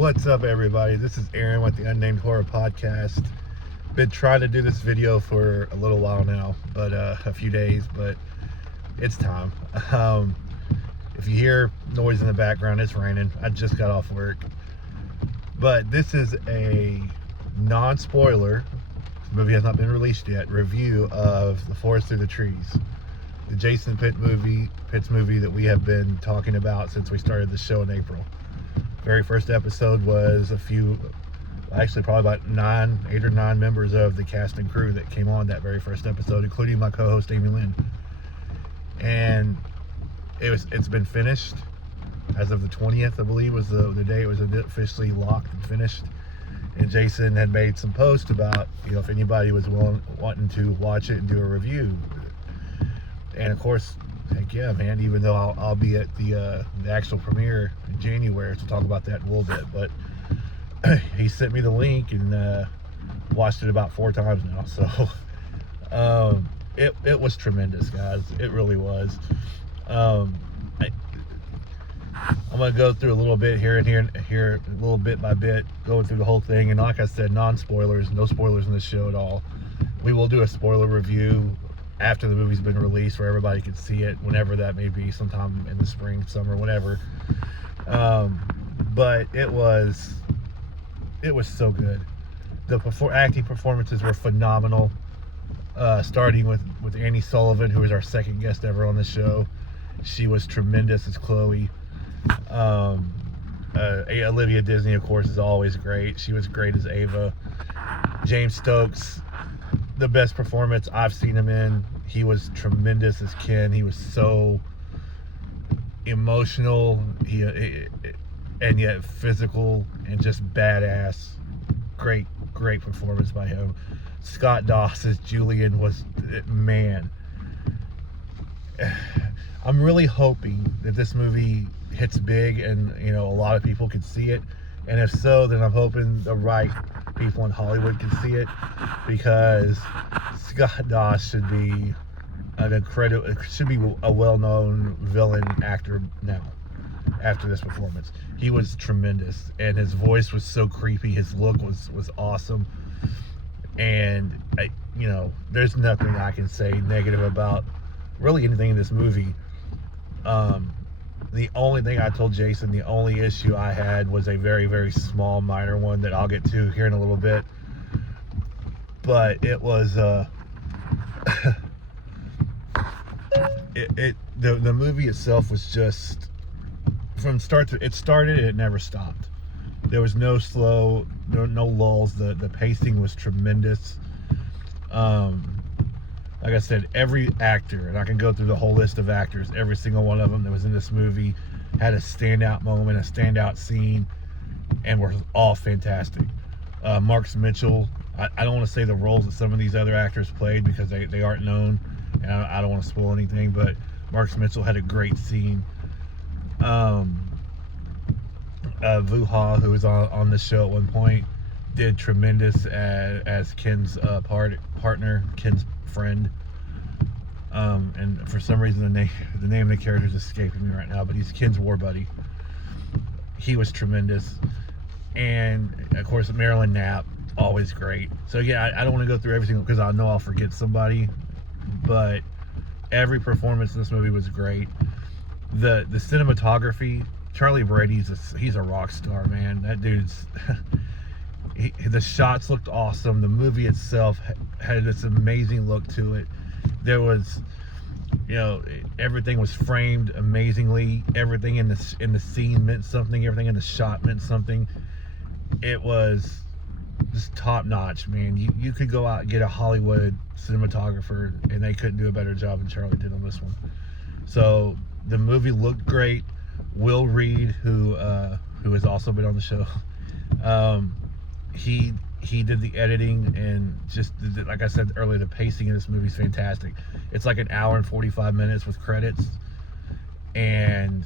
What's up, everybody? This is Aaron with the Unnamed Horror Podcast. Been trying to do this video for a little while now, but a few days, but it's time. If you hear noise in the background, it's raining. I just got off work. But this is a non-spoiler, the movie has not been released yet, review of The Forest Through the Trees. The Jason Pitts movie that we have been talking about since we started the show in April. Very first episode was probably about 8 or 9 members of the cast and crew that came on that very first episode, including my co-host Amy Lynn. And it's been finished as of the 20th, I believe, was the day it was officially locked and finished. And Jason had made some posts about, if anybody was wanting to watch it and do a review. And of course, heck yeah, man, even though I'll be at the actual premiere in January to talk about that in a little bit, but he sent me the link and watched it about 4 times now. So it was tremendous, guys. It really was. I'm gonna go through a little bit here, a little bit by bit, going through the whole thing. And like I said, non-spoilers, no spoilers in this show at all. We will do a spoiler review after the movie's been released, where everybody can see it, whenever that may be, sometime in the spring, summer, whatever. But it was so good. The acting performances were phenomenal. Starting with Annie Sullivan, who was our second guest ever on the show. She was tremendous as Chloe. Olivia Disney, of course, is always great. She was great as Ava. James Stokes, the best performance I've seen him in. He was tremendous as Ken. He was so emotional, and yet physical and just badass. Great performance by him. Scott Doss as Julian was, man. I'm really hoping that this movie hits big and a lot of people can see it. And if so, then I'm hoping the right people in Hollywood can see it, because Scott Doss should be a well-known villain actor now. After this performance, he was tremendous, and his voice was so creepy. His look was awesome, and there's nothing I can say negative about really anything in this movie. The only thing I told Jason, the only issue I had was a very, very small, minor one that I'll get to here in a little bit. But it was the movie itself was just, from start to it started, it never stopped. There was no lulls. The pacing was tremendous. Like I said, every actor, and I can go through the whole list of actors, every single one of them that was in this movie had a standout moment, a standout scene, and were all fantastic. Marcus Mitchell, I don't want to say the roles that some of these other actors played, because they aren't known, and I don't want to spoil anything, but Marcus Mitchell had a great scene. Vu Ha, who was on the show at one point, did tremendous as Ken's partner, Ken's friend. And for some reason the name of the character is escaping me right now, but he's Ken's war buddy. He was tremendous. And of course, Marilyn Knapp, always great. So yeah, I don't want to go through everything because I know I'll forget somebody, but every performance in this movie was great. The cinematography, Charlie Brady's he's a rock star, man. That dude's the shots looked awesome. The movie itself had this amazing look to it. There was, everything was framed amazingly. Everything in the scene meant something. Everything in the shot meant something. It was just top notch, man. You could go out and get a Hollywood cinematographer, and they couldn't do a better job than Charlie did on this one. So the movie looked great. Will Reed, who has also been on the show, he did the editing, and just like I said earlier, the pacing in this movie is fantastic. It's like an hour and 45 minutes with credits, and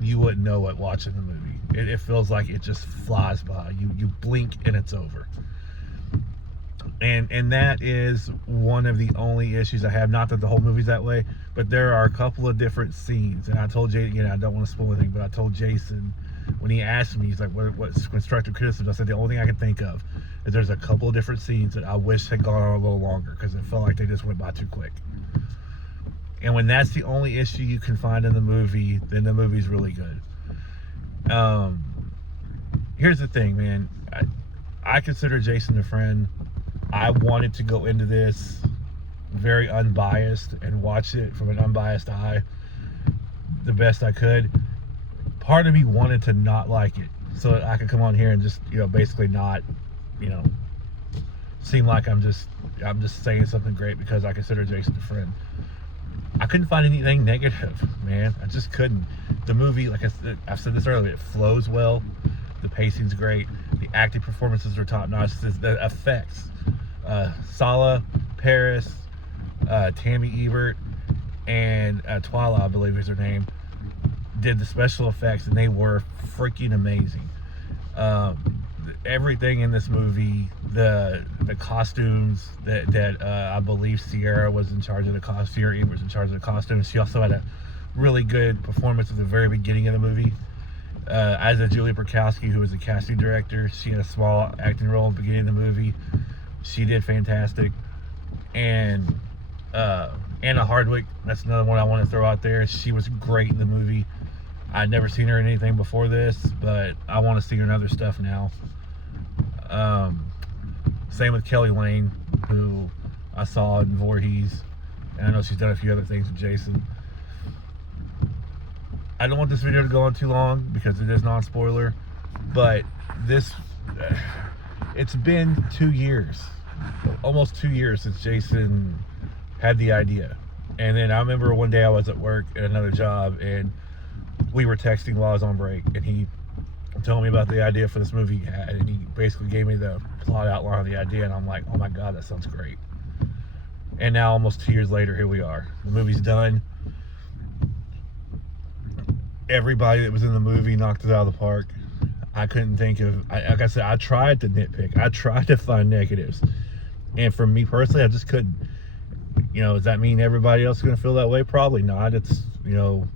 you wouldn't know it watching the movie. It feels like it just flies by. You blink and it's over. And that is one of the only issues I have. Not that the whole movie's that way, but there are a couple of different scenes. And I told Jay, I don't want to spoil anything, but I told Jason when he asked me, he's like, what's constructive criticism? I said, the only thing I can think of is there's a couple of different scenes that I wish had gone on a little longer because it felt like they just went by too quick. And when that's the only issue you can find in the movie, then the movie's really good. Here's the thing, man. I consider Jason a friend. I wanted to go into this very unbiased and watch it from an unbiased eye the best I could. Part of me wanted to not like it so that I could come on here and just, basically not, seem like I'm just saying something great because I consider Jason a friend. I couldn't find anything negative, man. I just couldn't. The movie, like I've said this earlier, it flows well. The pacing's great. The acting performances are top notch. The effects. Sala, Paris, Tammy Ebert, and Twila, I believe is her name, did the special effects, and they were freaking amazing. Everything in this movie, the costumes that I believe Sierra was in charge of the costume. Sierra Ebert was in charge of the costumes. She also had a really good performance at the very beginning of the movie. As a Julie Perkowski, who was the casting director, she had a small acting role in the beginning of the movie. She did fantastic. And Anna Hardwick, that's another one I want to throw out there. She was great in the movie. I'd never seen her in anything before this, but I want to see her in other stuff now. Same with Kelly Lane, who I saw in Voorhees, and I know she's done a few other things with Jason. I don't want this video to go on too long because it is non-spoiler, but it's been 2 years, almost 2 years since Jason had the idea. And then I remember one day I was at work at another job, and we were texting while I was on break, and he told me about the idea for this movie he had, and he basically gave me the plot outline of the idea, and I'm like, oh my god, that sounds great. And now almost 2 years later, here we are. The movie's done. Everybody that was in the movie knocked it out of the park. I couldn't think of, like I said, I tried to nitpick. I tried to find negatives. And for me personally, I just couldn't. Does that mean everybody else is going to feel that way? Probably not. It's, who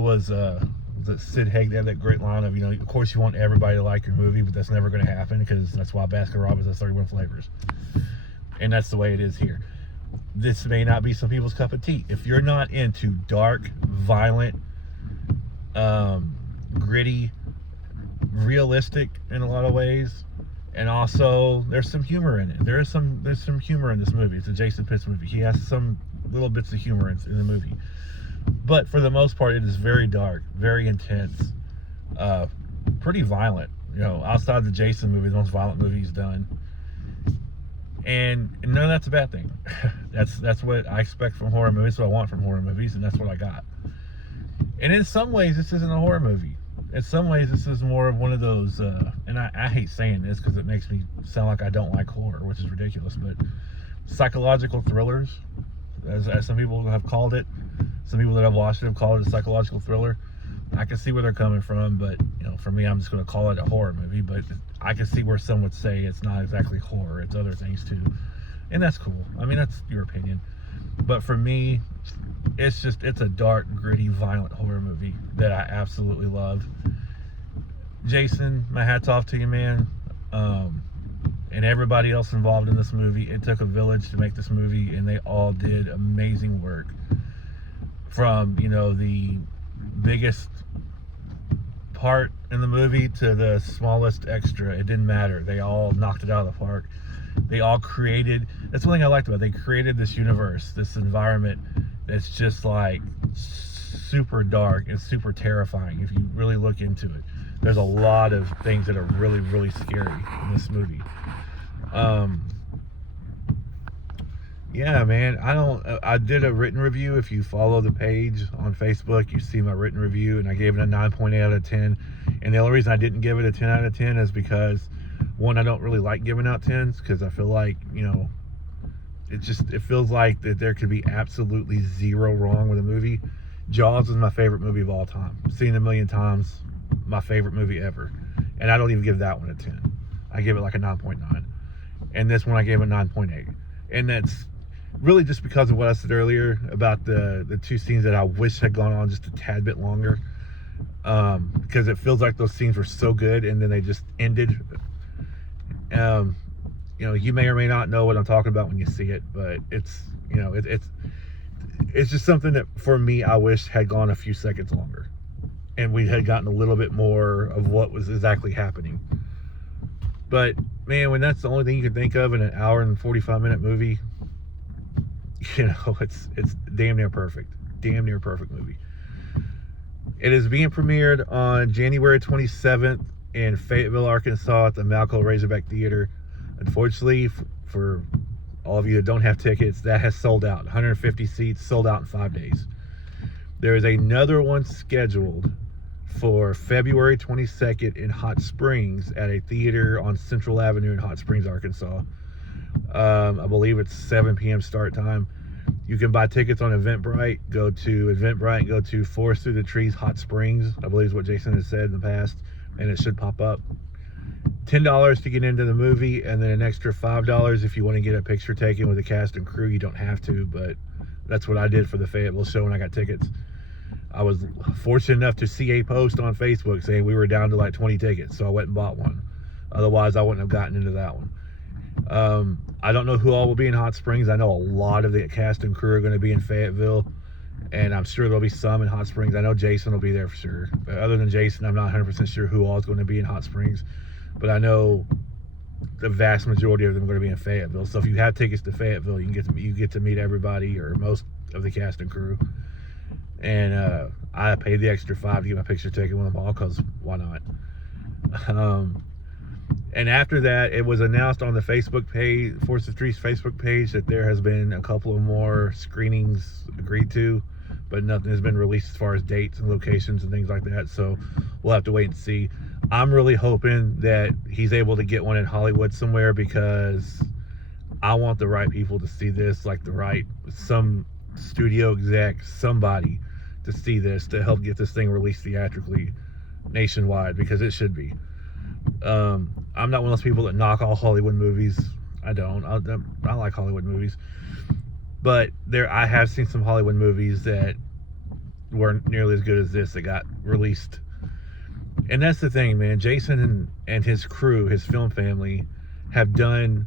was Sid Haig? They had that great line of, of course you want everybody to like your movie, but that's never going to happen because that's why Baskin Robbins has 31 flavors. And that's the way it is here. This may not be some people's cup of tea. If you're not into dark, violent, gritty, realistic in a lot of ways, and also there's some humor in it. There's some humor in this movie. It's a Jason Pitts movie. He has some little bits of humor in the movie, but for the most part, it is very dark, very intense, pretty violent. Outside the Jason movie, the most violent movie he's done. And none of that's a bad thing. That's what I expect from horror movies. That's what I want from horror movies, and that's what I got. And in some ways, this isn't a horror movie. In some ways, this is more of one of those, and I hate saying this because it makes me sound like I don't like horror, which is ridiculous, but psychological thrillers, as some people have called it. Some people that have watched it have called it a psychological thriller. I can see where they're coming from, but for me, I'm just going to call it a horror movie. But I can see where some would say it's not exactly horror; it's other things too, and that's cool. I mean, that's your opinion. But for me, it's a dark, gritty, violent horror movie that I absolutely love. Jason, my hat's off to you, man. And everybody else involved in this movie. It took a village to make this movie, and they all did amazing work. From, the biggest part in the movie to the smallest extra, it didn't matter. They all knocked it out of the park. They all created, that's one thing I liked about it. They created this universe, this environment that's just like super dark and super terrifying if you really look into it. There's a lot of things that are really, really scary in this movie. Yeah, man, I did a written review. If you follow the page on Facebook, you see my written review, and I gave it a 9.8 out of 10. And the only reason I didn't give it a 10 out of 10 is because, one, I don't really like giving out 10s because I feel like, it feels like that there could be absolutely zero wrong with a movie. Jaws is my favorite movie of all time. Seen it a million times, my favorite movie ever. And I don't even give that one a 10. I give it like a 9.9. And this one I gave a 9.8. And that's really just because of what I said earlier about the two scenes that I wish had gone on just a tad bit longer. because it feels like those scenes were so good and then they just ended. You may or may not know what I'm talking about when you see it, but it's it's just something that for me I wish had gone a few seconds longer, and we had gotten a little bit more of what was exactly happening. But man, when that's the only thing you can think of in an hour and 45-minute movie, it's damn near perfect movie. It is being premiered on January 27th in Fayetteville, Arkansas at the Malco Razorback Theater. Unfortunately, for all of you that don't have tickets, that has sold out. 150 seats, sold out in 5 days. There is another one scheduled for February 22nd in Hot Springs at a theater on Central Avenue in Hot Springs, Arkansas. I believe it's 7 p.m. start time. You can buy tickets on Eventbrite. Go to Eventbrite, go to Forest Through the Trees Hot Springs, I believe is what Jason has said in the past, and it should pop up. $10 to get into the movie, and then an extra $5 if you want to get a picture taken with the cast and crew. You don't have to, but that's what I did for the Fayetteville show when I got tickets. I was fortunate enough to see a post on Facebook saying we were down to like 20 tickets, so I went and bought one. Otherwise, I wouldn't have gotten into that one. I don't know who all will be in Hot Springs. I know a lot of the cast and crew are going to be in Fayetteville, and I'm sure there'll be some in Hot Springs. I know Jason will be there for sure. But other than Jason, I'm not 100% sure who all is going to be in Hot Springs. But I know the vast majority of them are going to be in Fayetteville. So if you have tickets to Fayetteville, you get to meet everybody or most of the cast and crew. And I paid the extra $5 to get my picture taken with them all, because why not? And after that, it was announced on the Facebook page, Forest of Trees Facebook page, that there has been a couple of more screenings agreed to, but nothing has been released as far as dates and locations and things like that. So we'll have to wait and see. I'm really hoping that he's able to get one in Hollywood somewhere, because I want the right people to see this, like some studio exec, somebody to see this, to help get this thing released theatrically nationwide, because it should be. I'm not one of those people that knock all Hollywood movies. I don't. I like Hollywood movies, but I have seen some Hollywood movies that weren't nearly as good as this that got released. And that's the thing, man. Jason and his crew, his film family, have done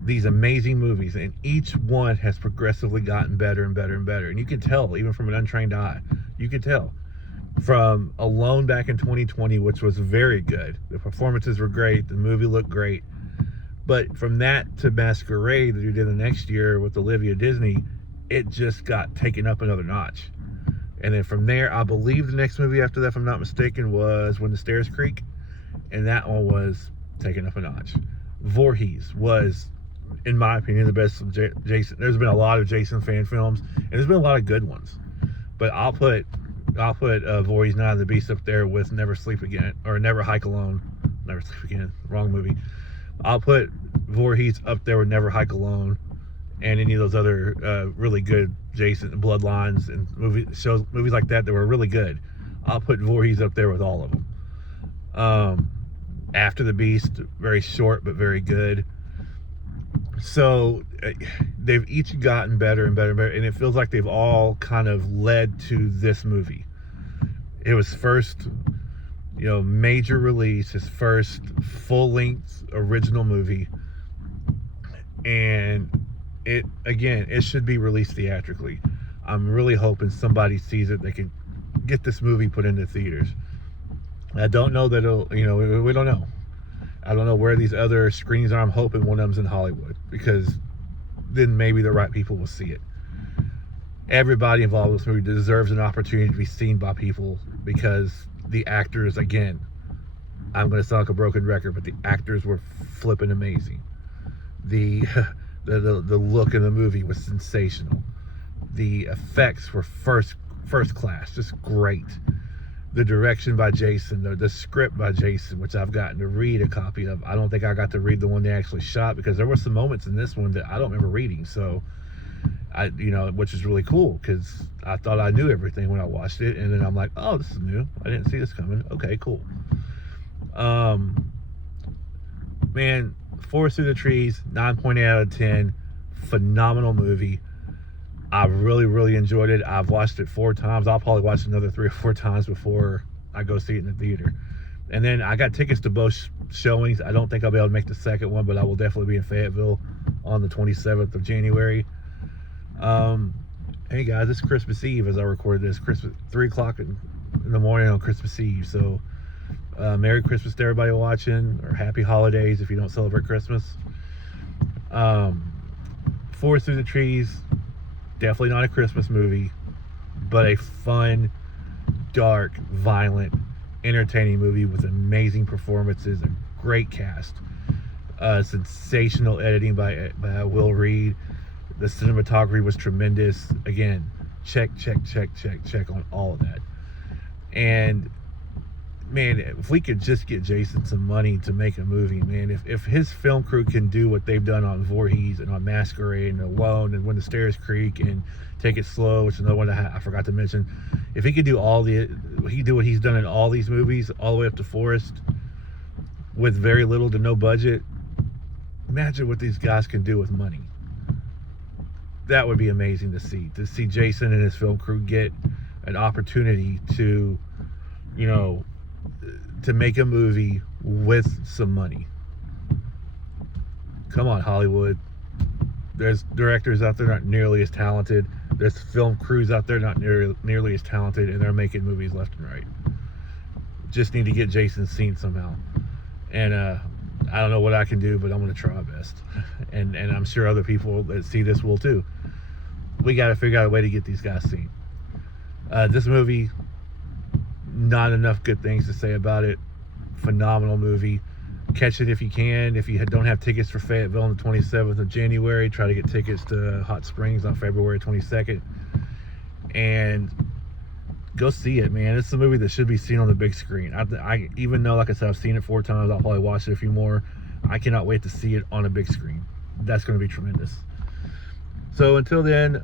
these amazing movies, and each one has progressively gotten better and better and better. And you can tell, even from an untrained eye, you can tell. From Alone back in 2020, which was very good. The performances were great. The movie looked great. But from that to Masquerade that we did the next year with Olivia Disney, it just got taken up another notch. And then from there, I believe the next movie after that, if I'm not mistaken, was When the Stairs Creak. And that one was taken up a notch. Voorhees was, in my opinion, the best of Jason. There's been a lot of Jason fan films, and there's been a lot of good ones. But I'll put Voorhees, Night of the Beast up there with Never Sleep Again, or Never Hike Alone. Never Sleep Again, wrong movie. I'll put Voorhees up there with Never Hike Alone, and any of those other really good Jason Bloodlines and movies like that were really good. I'll put Voorhees up there with all of them. After the Beast, very short but very good. So they've each gotten better and better and better, and it feels like they've all kind of led to this movie. It was first, major release, his first full-length original movie, and it should be released theatrically. I'm really hoping somebody sees it, they can get this movie put into theaters. I don't know that we don't know. I don't know where these other screenings are. I'm hoping one of them's in Hollywood, because then maybe the right people will see it. Everybody involved in this movie deserves an opportunity to be seen by people, because the actors, again, I'm going to sound like a broken record, but the actors were flipping amazing. The look in the movie was sensational. The effects were first class, just great. The direction by Jason, the script by Jason, which I've gotten to read a copy of. I don't think I got to read the one they actually shot, because there were some moments in this one that I don't remember reading. So, which is really cool, because I thought I knew everything when I watched it, and then I'm like, oh, this is new. I didn't see this coming. Okay, cool. Man, Forest Through the Trees, 9.8 out of 10. Phenomenal movie. I really, really enjoyed it. I've watched it 4 times. I'll probably watch it another 3 or 4 times before I go see it in the theater. And then I got tickets to both showings. I don't think I'll be able to make the second one, but I will definitely be in Fayetteville on the 27th of January. Hey guys, it's Christmas Eve as I record this. 3 o'clock in the morning on Christmas Eve. So Merry Christmas to everybody watching, or Happy Holidays if you don't celebrate Christmas. Forest Through the Trees, definitely not a Christmas movie, but a fun, dark, violent, entertaining movie with amazing performances, a great cast, sensational editing by Will Reed. The cinematography was tremendous. Again, check on all of that. And man, if we could just get Jason some money to make a movie, man, if his film crew can do what they've done on Voorhees and on Masquerade and Alone and When the Stairs Creak and Take It Slow, which is another one I forgot to mention, if he could do what he's done in all these movies, all the way up to Forest, with very little to no budget, imagine what these guys can do with money. That would be amazing to see Jason and his film crew get an opportunity to, you know, to make a movie with some money. Come on, Hollywood. There's directors out there not nearly as talented. There's film crews out there not nearly as talented, and they're making movies left and right. Just need to get Jason seen somehow. And I don't know what I can do, but I'm going to try my best. And I'm sure other people that see this will too. We got to figure out a way to get these guys seen. This movie, not enough good things to say about it. Phenomenal movie. Catch it if you can. If you don't have tickets for Fayetteville on the 27th of January, try to get tickets to Hot Springs on February 22nd. And go see it, man. It's a movie that should be seen on the big screen. I even though, like I said, I've seen it 4 times, I'll probably watch it a few more. I cannot wait to see it on a big screen. That's going to be tremendous. So until then,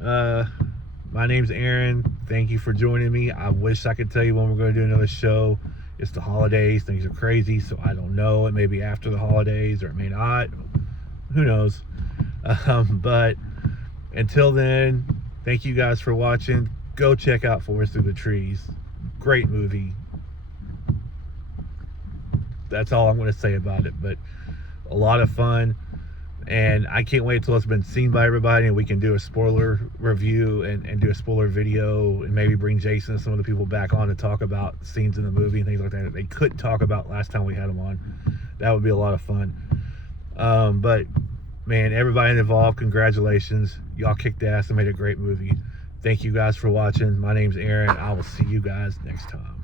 my name's Aaron. Thank you for joining me. I wish I could tell you when we're going to do another show. It's the holidays. Things are crazy, so I don't know. It may be after the holidays, or it may not. Who knows? But until then, thank you guys for watching. Go check out Forest Through the Trees. Great movie. That's all I'm going to say about it, but a lot of fun. And I can't wait till it's been seen by everybody and we can do a spoiler review and do a spoiler video, and maybe bring Jason and some of the people back on to talk about scenes in the movie and things like that they couldn't talk about last time we had them on. That would be a lot of fun. But man, everybody involved, congratulations. Y'all kicked ass and made a great movie. Thank you guys for watching. My name's Aaron. I will see you guys next time.